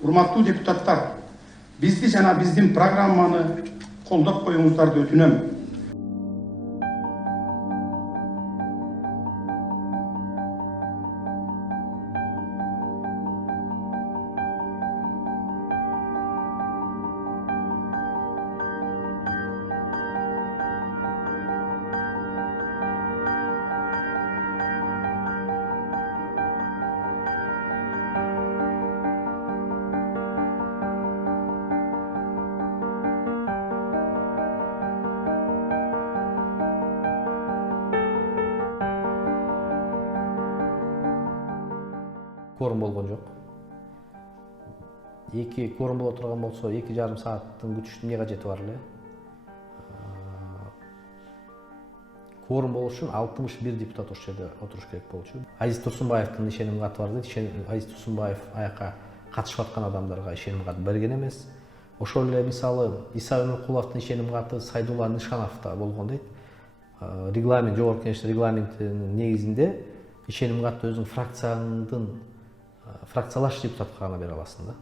Урматтуу депутаттар, бизди жана биздин программаны колдоп коюңуздарды өтүнөм. Кворум болгон жок. Эки кворум боло турган болсо 2,5 сааттын күтүштүн эмне кажети бар эле. Кворум болуш үчүн 61 депутат ошол жерде отуруш керек болчу. Азиз Турсунбаевдин ишеним каты бар дейт. Азиз Турсунбаев аяка катышып аткан адамдарга ишеним каты берген эмес. Ошол эле мисалы Иса Өмөркуловдун ишеним каты Сайдулла Нышановдо болгон дейт. Регламент, жогорку кеңештин регламентинин негизинде ишеним катты өзүң фракциялаш депутатка гана бере аласың да.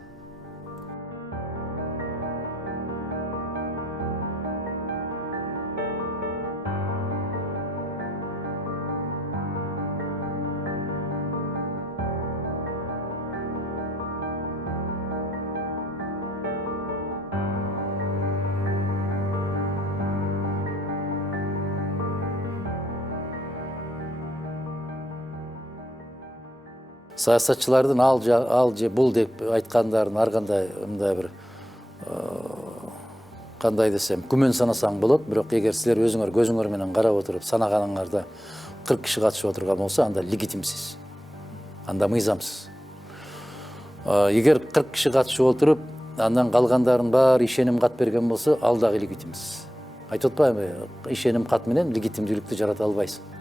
Саясатчылардын ал же бул деп айткандарын ар кандай мындай бир кандай десем күмөн санасаң болот, бирок эгер силер өзүңөр көзүңөр менен карап отуруп санаганыңарда 40 киши катышып отурган болсо, анда легитимсиз, анда мыйзамсыз. Эгер 40 киши катышып отуруп, андан калгандардын баары ишеним кат берген болсо, ал дагы легитимсиз. Айтып атпаймынбы, ишеним кат менен легитимдүүлүктү жарата албайсың.